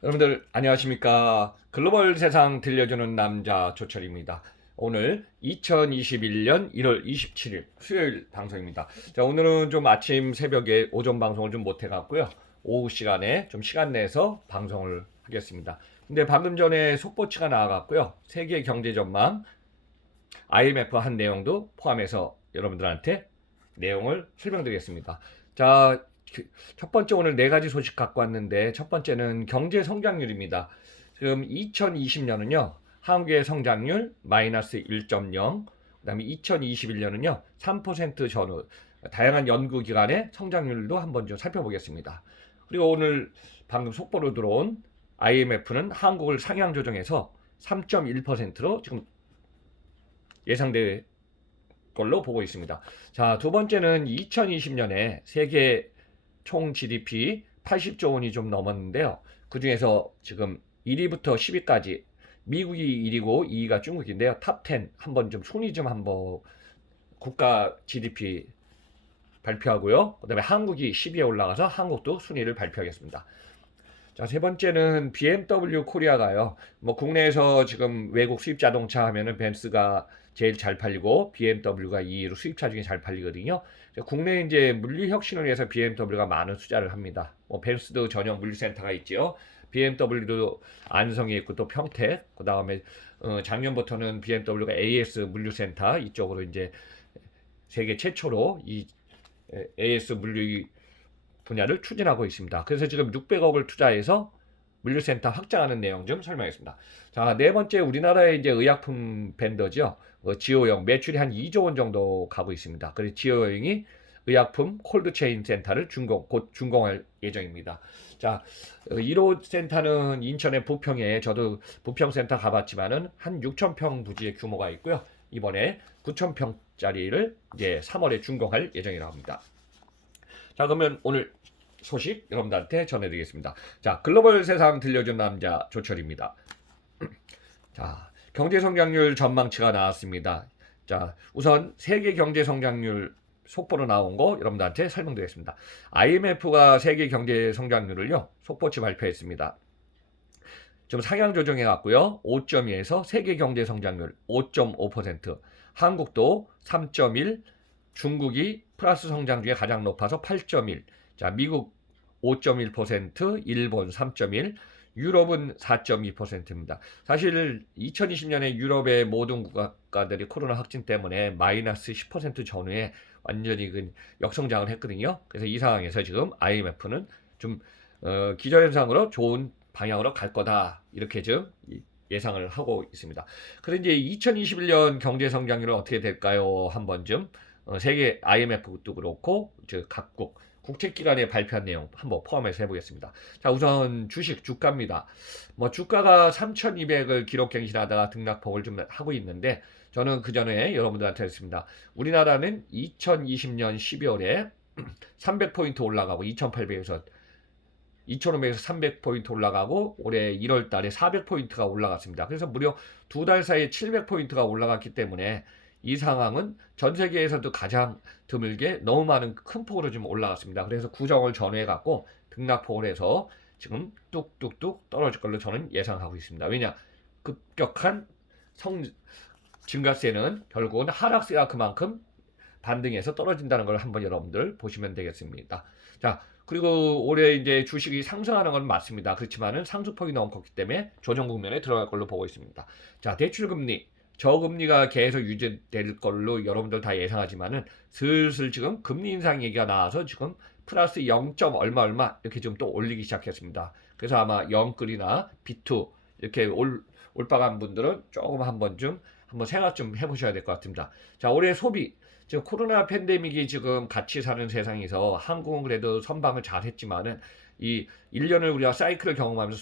여러분들 안녕하십니까? 글로벌 세상 들려주는 남자 조철입니다. 오늘 2021년 1월 27일 수요일 방송입니다. 자, 오늘은 좀 아침 새벽에 오전 방송을 좀 못해 갖고요. 오후 시간에 좀 시간 내서 방송을 하겠습니다. 근데 방금 전에 속보치가 나와 갖고요. 세계 경제 전망 IMF 한 내용도 포함해서 여러분들한테 내용을 설명드리겠습니다. 자, 첫 번째 오늘 네 가지 소식 갖고 왔는데 첫 번째는 경제 성장률입니다. 지금 2020년은요. 한국의 성장률 마이너스 1.0, 그다음에 2021년은요. 3% 전후 다양한 연구기관의 성장률도 한번 좀 살펴보겠습니다. 그리고 오늘 방금 속보로 들어온 IMF는 한국을 상향 조정해서 3.1%로 지금 예상될 걸로 보고 있습니다. 자, 두 번째는 2020년에 세계 총 GDP 80조 원이 좀 넘었는데요. 그 중에서 지금 1위부터 10위까지 미국이 1위고 2위가 중국인데요. 탑10 한번 좀 순위 좀 한번 국가 GDP 발표하고요. 그다음에 한국이 10위에 올라가서 한국도 순위를 발표하겠습니다. 자, 세 번째는 BMW 코리아가요. 뭐 국내에서 지금 외국 수입 자동차 하면은 벤츠가 제일 잘 팔리고 BMW가 2위로 수입차 중에 잘 팔리거든요. 국내 이제 물류 혁신을 위해서 BMW가 많은 투자를 합니다. 뭐 벤츠도 전용 물류센터가 있죠. BMW도 안성에 있고 또 평택, 그다음에 작년부터는 BMW가 AS 물류센터 이쪽으로 이제 세계 최초로 이 AS 물류 분야를 추진하고 있습니다. 그래서 지금 600억을 투자해서 물류센터 확장하는 내용 좀 설명했습니다. 자, 네 번째 우리나라의 이제 의약품 벤더죠. 지오영 매출이 한 2조 원 정도 가고 있습니다. 그래서 지오영이 의약품 콜드체인 센터를 곧 준공할 예정입니다. 자, 1호 센터는 인천의 부평에 저도 부평센터 가봤지만은 한 6,000평 부지의 규모가 있고요. 이번에 9,000평짜리를 이제 3월에 준공할 예정이라고 합니다. 자, 그러면 오늘 소식 여러분들한테 전해드리겠습니다. 자, 글로벌 세상 들려준 남자 조철입니다. 자, 경제 성장률 전망치가 나왔습니다. 자, 우선 세계 경제 성장률 속보로 나온 거 여러분들한테 설명드리겠습니다. IMF가 세계 경제 성장률을요, 속보치 발표했습니다. 좀 상향 조정해 갔고요. 5.2에서 세계 경제 성장률 5.5%, 한국도 3.1, 중국이 플러스 성장 중에 가장 높아서 8.1, 자, 미국 5.1%, 일본 3.1, 유럽은 4.2%입니다. 사실 2020년에 유럽의 모든 국가들이 코로나 확진 때문에 마이너스 10% 전후에 완전히 그 역성장을 했거든요. 그래서 이 상황에서 지금 IMF는 좀 기저현상으로 좋은 방향으로 갈 거다 이렇게 좀 예상을 하고 있습니다. 그런데 이제 2021년 경제 성장률은 어떻게 될까요? 한번 좀 세계 IMF도 그렇고 각국 국책기관에 발표한 내용 한번 포함해서 해보겠습니다. 자, 우선 주식 주가입니다. 뭐 주가가 3,200을 기록 갱신하다가 등락폭을 좀 하고 있는데 저는 그 전에 여러분들한테 했습니다. 우리나라는 2020년 12월에 300포인트 올라가고 2,800에서 2,500에서 300포인트 올라가고 올해 1월 달에 400포인트가 올라갔습니다. 그래서 무려 두 달 사이에 700포인트가 올라갔기 때문에 이 상황은 전 세계에서도 가장 드물게 너무 많은 큰 폭으로 좀 올라갔습니다. 그래서 구정을 전후해 갖고 등락폭을 해서 지금 뚝뚝뚝 떨어질 걸로 저는 예상하고 있습니다. 왜냐? 급격한 성 증가세는 결국은 하락세가 그만큼 반등해서 떨어진다는 걸 한번 여러분들 보시면 되겠습니다. 자, 그리고 올해 이제 주식이 상승하는 건 맞습니다. 그렇지만은 상승폭이 너무 컸기 때문에 조정 국면에 들어갈 걸로 보고 있습니다. 자, 대출금리 저금리가 계속 유지될 걸로 여러분들 다 예상하지만은 슬슬 지금 금리 인상 얘기가 나와서 지금 플러스 0. 얼마 이렇게 좀 또 올리기 시작했습니다. 그래서 아마 영끌이나 비투 이렇게 올바간 분들은 조금 한번 생각 좀 해보셔야 될 것 같습니다. 자, 올해 소비 지금 코로나 팬데믹이 지금 같이 사는 세상에서 한국은 그래도 선방을 잘 했지만은 이 1년을 우리가 사이클을 경험하면서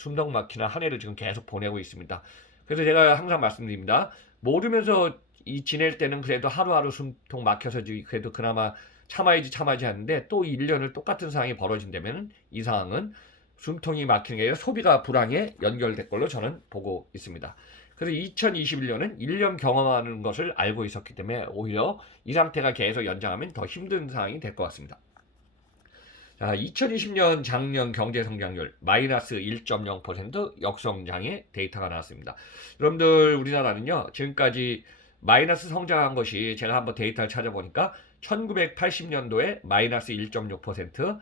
숨통 막히는 한 해를 지금 계속 보내고 있습니다. 그래서 제가 항상 말씀드립니다. 모르면서 지낼 때는 그래도 하루하루 숨통 막혀서 그래도 그나마 참아야지 하는데 또 1년을 똑같은 상황이 벌어진다면 이 상황은 숨통이 막히는 게 아니라 소비가 불황에 연결될 걸로 저는 보고 있습니다. 그래서 2021년은 1년 경험하는 것을 알고 있었기 때문에 오히려 이 상태가 계속 연장하면 더 힘든 상황이 될 것 같습니다. 자, 2020년 작년 경제 성장률 마이너스 1.0% 역성장의 데이터가 나왔습니다. 여러분들 우리나라는요 지금까지 마이너스 성장한 것이 제가 한번 데이터를 찾아보니까 1980년도에 마이너스 1.6%,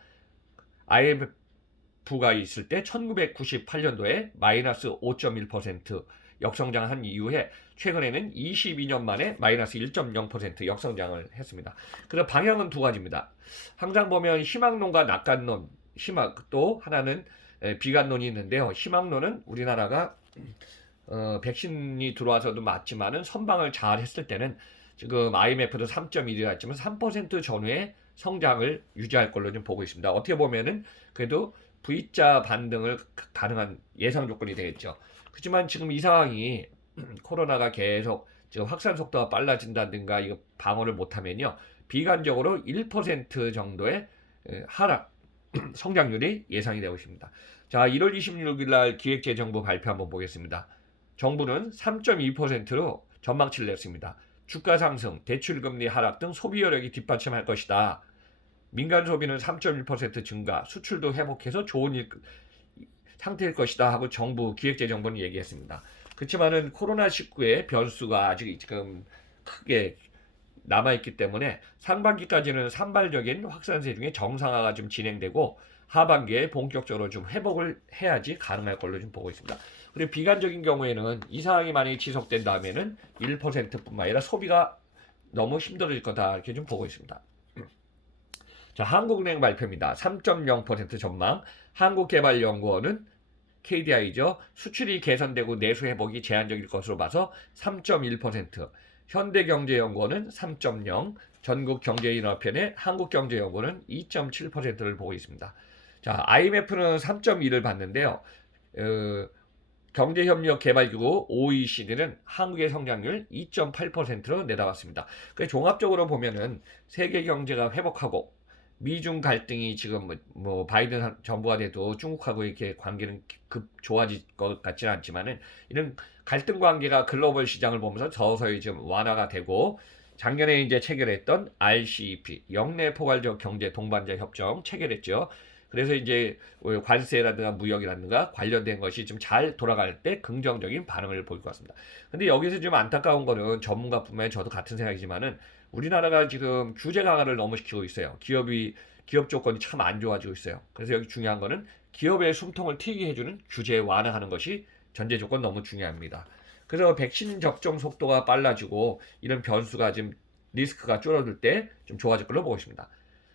IMF가 있을 때 1998년도에 마이너스 5.1% 역성장한 이후에 최근에는 22년 만에 마이너스 1.0% 역성장을 했습니다. 그래서 방향은 두 가지입니다. 항상 보면 희망론과 낙관론, 또 하나는 비관론이 있는데요. 희망론은 우리나라가 백신이 들어와서도 맞지만은 선방을 잘 했을 때는 지금 IMF도 3.1이라 했지만 3% 전후의 성장을 유지할 걸로 좀 보고 있습니다. 어떻게 보면은 그래도 V자 반등을 가능한 예상 조건이 되겠죠. 그렇지만 지금 이 상황이 코로나가 계속 지금 확산 속도가 빨라진다든가 이거 방어를 못하면요 비관적으로 1% 정도의 하락 성장률이 예상이 되고 있습니다. 자, 1월 26일 날 기획재정부 발표 한번 보겠습니다. 정부는 3.2%로 전망치를 냈습니다. 주가 상승, 대출금리 하락 등 소비 여력이 뒷받침할 것이다. 민간 소비는 3.1% 증가, 수출도 회복해서 좋은 상태일 것이다 하고 정부 기획재정부는 얘기했습니다. 그렇지만은 코로나19의 변수가 아직 지금 크게 남아있기 때문에 상반기까지는 산발적인 확산세 중에 정상화가 좀 진행되고 하반기에 본격적으로 좀 회복을 해야지 가능할 걸로 좀 보고 있습니다. 그리고 비관적인 경우에는 이 상황이 만약에 지속된다면은 1%뿐만 아니라 소비가 너무 힘들어질 거다 이렇게 좀 보고 있습니다. 자, 한국은행 발표입니다. 3.0% 전망. 한국개발연구원은 KDI죠. 수출이 개선되고 내수 회복이 제한적일 것으로 봐서 3.1%. 현대경제연구원은 3.0. 전국경제인협회의 한국경제연구원은 2.7%를 보고 있습니다. 자, IMF는 3.2를 봤는데요. 경제협력개발기구 OECD는 한국의 성장률 2.8%로 내다봤습니다. 그래서 종합적으로 보면은 세계 경제가 회복하고 미중 갈등이 지금 뭐 바이든 정부가 돼도 중국하고 이렇게 관계는 급 좋아질 것 같지는 않지만은 이런 갈등 관계가 글로벌 시장을 보면서 서서히 좀 완화가 되고 작년에 이제 체결했던 RCEP 영내 포괄적 경제 동반자 협정 체결했죠. 그래서 이제 관세라든가 무역이라든가 관련된 것이 좀 잘 돌아갈 때 긍정적인 반응을 보일 것 같습니다. 근데 여기서 좀 안타까운 거는 전문가뿐만 아니라 저도 같은 생각이지만은 우리나라가 지금 규제 강화를 너무 시키고 있어요. 기업 조건이 참 안 좋아지고 있어요. 그래서 여기 중요한 거는 기업의 숨통을 트이게 해주는 규제 완화하는 것이 전제 조건 너무 중요합니다. 그래서 백신 접종 속도가 빨라지고 이런 변수가 지금 리스크가 줄어들 때 좀 좋아질 걸로 보고 있습니다.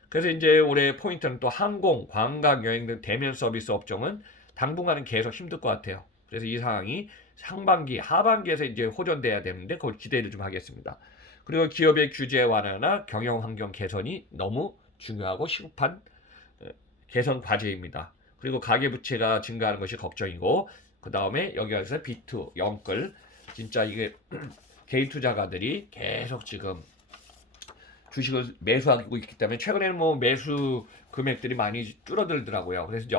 그래서 이제 올해 포인트는 또 항공, 관광, 여행 등 대면 서비스 업종은 당분간은 계속 힘들 것 같아요. 그래서 이 상황이 상반기, 하반기에서 이제 호전돼야 되는데 그걸 기대를 좀 하겠습니다. 그리고 기업의 규제 완화나 경영 환경 개선이 너무 중요하고 시급한 개선 과제입니다. 그리고 가계 부채가 증가하는 것이 걱정이고 그 다음에 여기에서 비투, 영끌 진짜 이게 개인 투자가들이 계속 지금 주식을 매수하고 있기 때문에 최근에는 뭐 매수 금액들이 많이 줄어들더라고요. 그래서 이제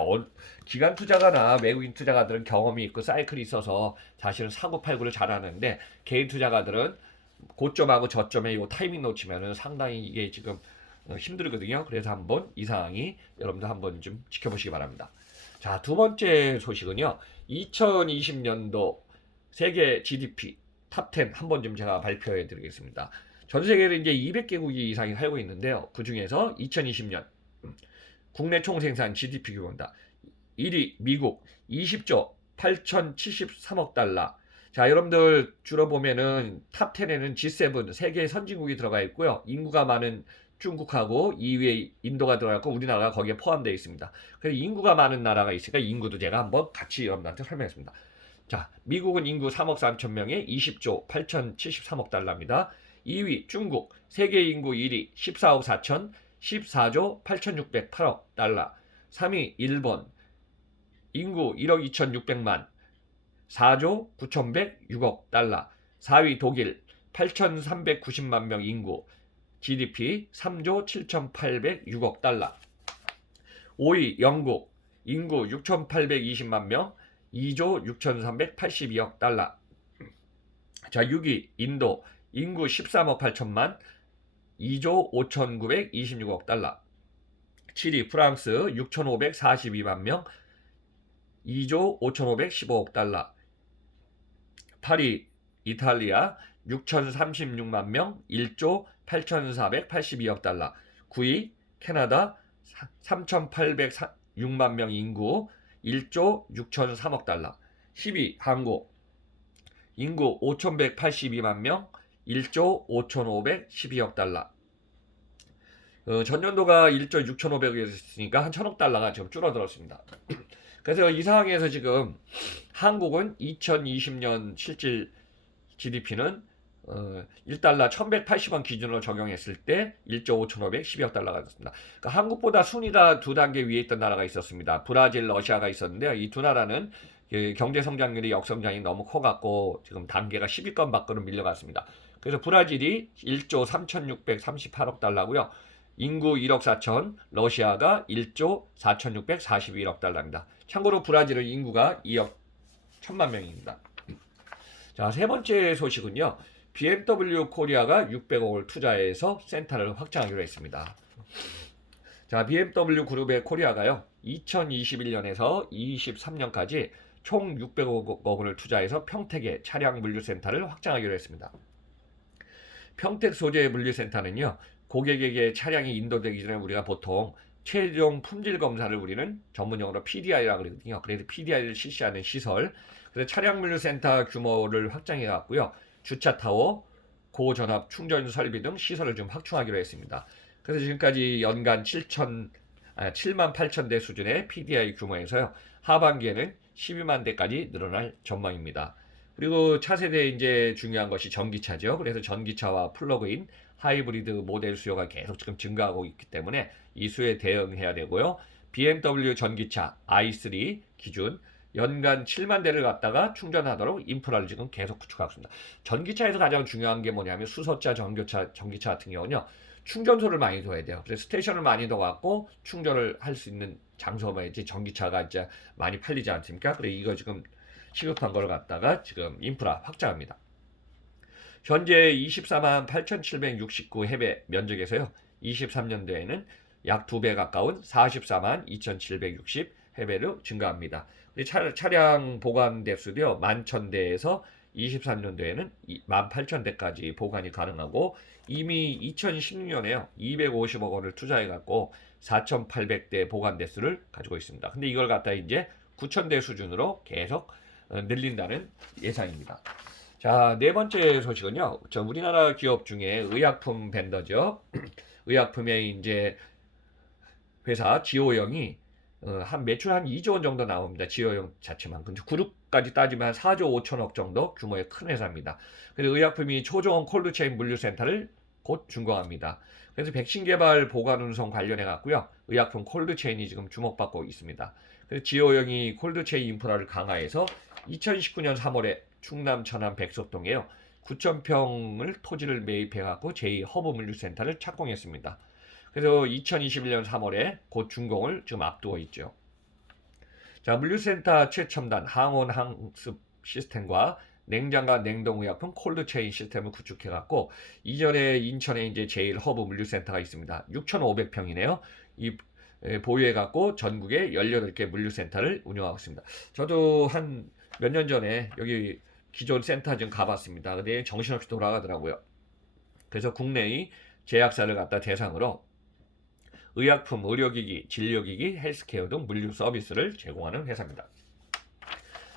기관 투자가나 외국인 투자가들은 경험이 있고 사이클이 있어서 사실은 사고 팔고를 잘하는데 개인 투자가들은 고점하고 저점에 이 타이밍 놓치면은 상당히 이게 지금 힘들거든요. 그래서 한번 이 상황이 여러분들 한번 좀 지켜보시기 바랍니다. 자, 두 번째 소식은요. 2020년도 세계 GDP 탑10 한번 좀 제가 발표해 드리겠습니다. 전 세계에 이제 200개국이 이상이 살고 있는데요. 그 중에서 2020년 국내 총생산 GDP 규모입니다. 1위 미국 20조 8,073억 달러. 자, 여러분들 줄어보면은 탑10에는 G7 세계 선진국이 들어가 있고요. 인구가 많은 중국하고 2위에 인도가 들어가 있고 우리나라가 거기에 포함되어 있습니다. 그래서 인구가 많은 나라가 있으니까 인구도 제가 한번 같이 여러분들한테 설명했습니다. 자, 미국은 인구 3억 4천 명에 20조 8,073억 달러입니다. 2위 중국 세계 인구 1위 14억 4천 14조 8,608억 달러. 3위 일본 인구 1억 2,600만 4조 9,106억 달러. 4위 독일 8,390만 명 인구 GDP 3조 7,806억 달러. 5위 영국 인구 6,820만 명 2조 6,382억 달러. 자, 6위 인도 인구 13억 8천만 2조 5,926억 달러. 7위 프랑스 6,542만 명 2조 5,515억 달러. 8위 이탈리아 6,036만 명 1조 8,482억 달러. 9위 캐나다 3,806만 명 인구 1조 6,003억 달러. 10위 한국 인구 5,182만 명 1조 5,512억 달러. 전년도가 1조 6,500억이었으니까 한 1,000억 달러가 지금 줄어들었습니다. 그래서 이 상황에서 지금 한국은 2020년 실질 GDP는 1달러 1,180원 기준으로 적용했을 때 1조 5,512억 달러가 됐습니다. 그러니까 한국보다 순위가 2단계 위에 있던 나라가 있었습니다. 브라질, 러시아가 있었는데요. 이 두 나라는 경제 성장률이 역성장이 너무 커갖고 지금 단계가 10위권 밖으로 밀려갔습니다. 그래서 브라질이 1조 3,638억 달러고요. 인구 1억 4천, 러시아가 1조 4,641억 달러입니다. 참고로 브라질은 인구가 2억 1천만 명입니다. 자, 세 번째 소식은요. BMW 코리아가 600억을 투자해서 센터를 확장하기로 했습니다. 자, BMW 그룹의 코리아가요. 2021년에서 23년까지 총 600억 원을 투자해서 평택에 차량 물류센터를 확장하기로 했습니다. 평택 소재 물류센터는요. 고객에게 차량이 인도되기 전에 우리가 보통 최종 품질 검사를 우리는 전문용어로 PDI라고 그러거든요. 그래서 PDI를 실시하는 시설. 그래서 차량 물류센터 규모를 확장해 갔고요. 주차 타워, 고전압 충전 설비 등 시설을 좀 확충하기로 했습니다. 그래서 지금까지 연간 7만 8천 대 수준의 PDI 규모에서요. 하반기에는 12만 대까지 늘어날 전망입니다. 그리고 차세대에 이제 중요한 것이 전기차죠. 그래서 전기차와 플러그인, 하이브리드 모델 수요가 계속 지금 증가하고 있기 때문에 이 수요에 대응해야 되고요. BMW 전기차 i3 기준 연간 7만 대를 갖다가 충전하도록 인프라를 지금 계속 구축하고 있습니다. 전기차에서 가장 중요한 게 뭐냐면 수소차, 전기차 같은 경우는요. 충전소를 많이 둬야 돼요. 그래서 스테이션을 많이 둬갖고 충전을 할 수 있는 장소만 이제 전기차가 이제 많이 팔리지 않습니까? 그래 이거 지금 시급한 걸 갖다가 지금 인프라 확장합니다. 현재 24만 8,769 해외 면적에서요. 23년도에는 약 2배 가까운 44만 2,760 해외로 증가합니다. 차량 보관 대수도요. 11,000대에서 23년도에는 18,000대까지 보관이 가능하고 이미 2016년에요. 250억 원을 투자해 갖고 4,800대 보관 대수를 가지고 있습니다. 근데 이걸 갖다 이제 9,000대 수준으로 계속 늘린다는 예상입니다. 자, 네 번째 소식은요. 우리나라 기업 중에 의약품 벤더죠. 의약품의 이제 회사 지오영이 한 매출 한 2조 원 정도 나옵니다. 지오영 자체만. 근데 그룹까지 따지면 4조 5천억 정도 규모의 큰 회사입니다. 그래서 의약품이 초저온 콜드체인 물류센터를 곧 준공합니다. 그래서 백신 개발 보관 운송 관련해 갖고요. 의약품 콜드체인이 지금 주목받고 있습니다. 그래서 지오영이 콜드체인 인프라를 강화해서 2019년 3월에 충남 천안 백석동에요. 9,000평을 토지를 매입해 갖고 제2허브 물류센터를 착공했습니다. 그래서 2021년 3월에 곧 준공을 지금 앞두고 있죠. 자, 물류센터 최첨단 항온 항습 시스템과 냉장과 냉동의약품 콜드체인 시스템을 구축해 갖고 이전에 인천에 이제 제1허브 물류센터가 있습니다. 6,500평이네요. 이 보유해 갖고 전국에 18개 물류센터를 운영하고 있습니다. 저도 한 몇 년 전에 여기 기존 센터 좀 가봤습니다. 근데 정신없이 돌아가더라고요. 그래서 국내의 제약사를 갖다 대상으로 의약품, 의료기기, 진료기기, 헬스케어 등 물류 서비스를 제공하는 회사입니다.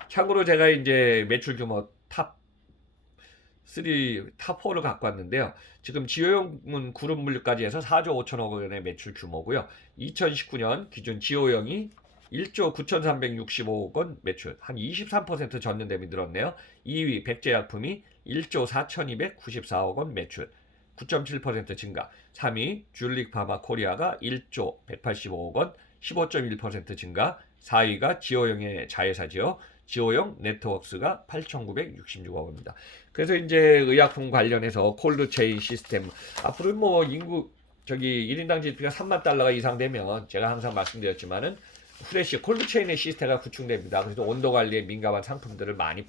참고로 제가 이제 매출 규모 탑 3, 탑 4를 갖고 왔는데요. 지금 지오영은 그룹 물류까지 해서 4조 5천억 원의 매출 규모고요. 2019년 기준 지오영이 1조 9,365억 원 매출, 한 23% 전년 대비 늘었네요. 2위 백제약품이 1조 4,294억 원 매출, 9.7% 증가. 3위 줄릭 파마 코리아가 1조 185억 원, 15.1% 증가. 4위가 지오영의 자회사지요. 지오영 네트워크스가 8,966억 원입니다. 그래서 이제 의약품 관련해서 콜드체인 시스템 앞으로 뭐 인구 1인당 GDP가 3만 달러가 이상 되면 제가 항상 말씀드렸지만은 프레시 콜드체인의 시스템가 구축됩니다. 그래서 온도 관리에 민감한 상품들을 많이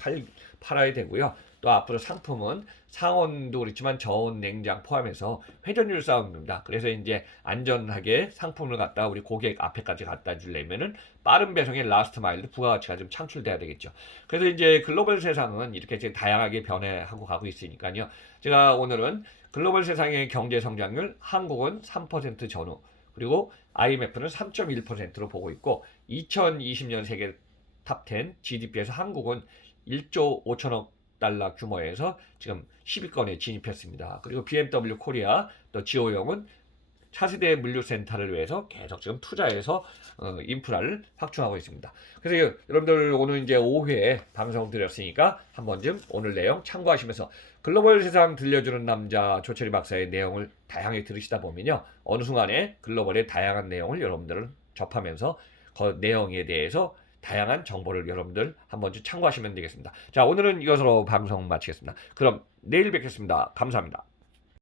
팔아야 되고요. 또 앞으로 상품은 상온도 그렇지만 저온 냉장 포함해서 회전율 싸움입니다. 그래서 이제 안전하게 상품을 갖다 우리 고객 앞에까지 갖다 주려면은 빠른 배송의 라스트 마일도 부가가치가 좀 창출돼야 되겠죠. 그래서 이제 글로벌 세상은 이렇게 지금 다양하게 변해하고 가고 있으니까요. 제가 오늘은 글로벌 세상의 경제 성장률, 한국은 3% 전후, 그리고 IMF는 3.1%로 보고 있고 2020년 세계 탑10 GDP에서 한국은 1조 5천억 달러 규모에서 지금 10위권에 진입했습니다. 그리고 BMW 코리아 또 지오용은 차세대 물류센터를 위해서 계속 지금 투자해서 인프라를 확충하고 있습니다. 그래서 여러분들 오늘 이제 5회 방송 드렸으니까 한 번쯤 오늘 내용 참고하시면서 글로벌 세상 들려주는 남자 조철희 박사의 내용을 다양하게 들으시다 보면요. 어느 순간에 글로벌의 다양한 내용을 여러분들은 접하면서 그 내용에 대해서 다양한 정보를 여러분들 한 번쯤 참고하시면 되겠습니다. 자, 오늘은 이것으로 방송 마치겠습니다. 그럼 내일 뵙겠습니다. 감사합니다.